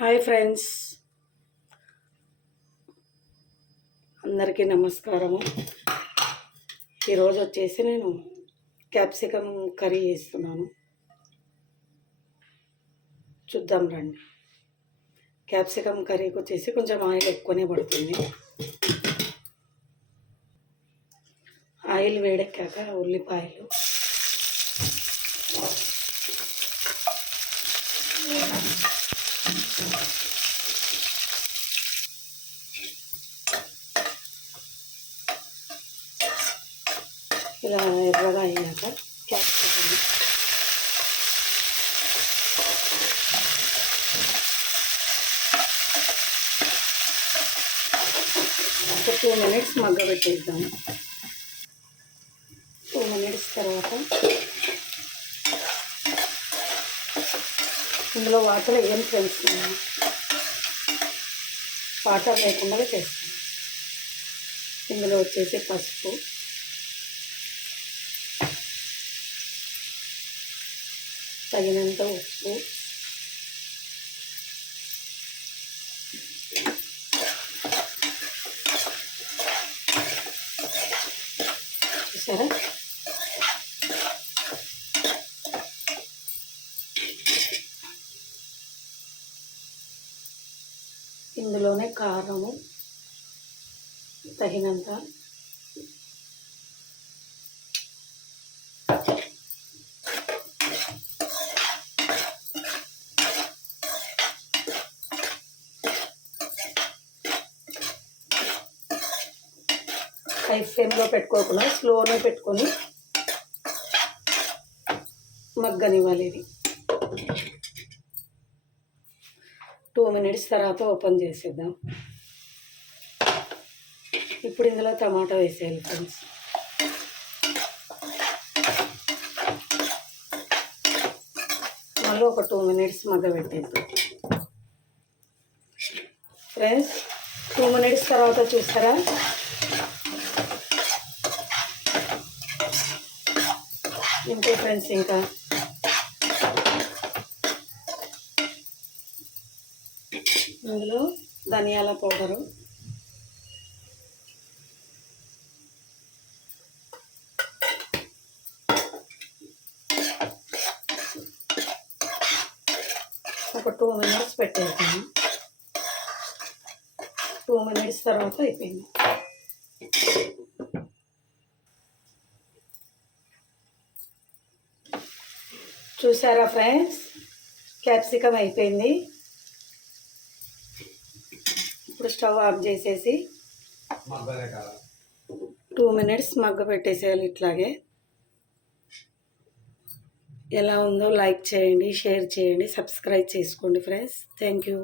Hi friends. అందరికీ నమస్కారము. ఈరోజు వచ్చేసి నేను క్యాప్సికమ్ కర్రీ చేస్తున్నాను. చూద్దాం రండి. క్యాప్సికమ్ కర్రీకి వచ్చేసి కొంచెం ఆయిల్ ఎక్కువనే పడుతుంది. ఆయిల్ వేడెక్కాక ఉల్లిపాయలు. ఇలా ఎర్రగా అయ్యాక క్యాప్సికమ్ ఒక టూ మినిట్స్ మగ్గ పెట్టేద్దాం. టూ మినిట్స్ తర్వాత ఇందులో వాటర్ ఏం ఫ్రెండ్స్ వాటర్ లేకుండా చేస్తాం. ఇందులో వచ్చేసి పసుపు తగినంత ఉప్పు. చూసారా? ఇందులోనే కారము తగినంత హై ఫ్లేమ్లో పెట్టుకోకుండా స్లోనే పెట్టుకొని మగ్గనివ్వాలి ఇది టూ మినిట్స్ తర్వాత ఓపెన్ చేసేద్దాం. ఇప్పుడు ఇందులో టమాటా వేసేయాలి ఫ్రెండ్స్ మళ్ళీ ఒక టూ మినిట్స్ మగ్గ పెట్టేద్దాం. ఫ్రెండ్స్ టూ మినిట్స్ తర్వాత చూస్తారా? ఇంతే ఫ్రెండ్స్ ఇంకా. ఇందులో ధనియాల పౌడరు. ఒక టూ మినిట్స్ పెట్టేసాను టూ మినిట్స్ తర్వాత అయిపోయింది. చూసారా ఫ్రెండ్స్? క్యాప్సికమ్ అయిపోయింది. ఇప్పుడు స్టవ్ ఆఫ్ చేసేసి టూ మినిట్స్ మగ్గ పెట్టేసేయాలి ఇట్లాగే. ఎలా ఉందో లైక్ చేయండి షేర్ చేయండి సబ్స్క్రైబ్ చేసుకోండి ఫ్రెండ్స్. Thank you.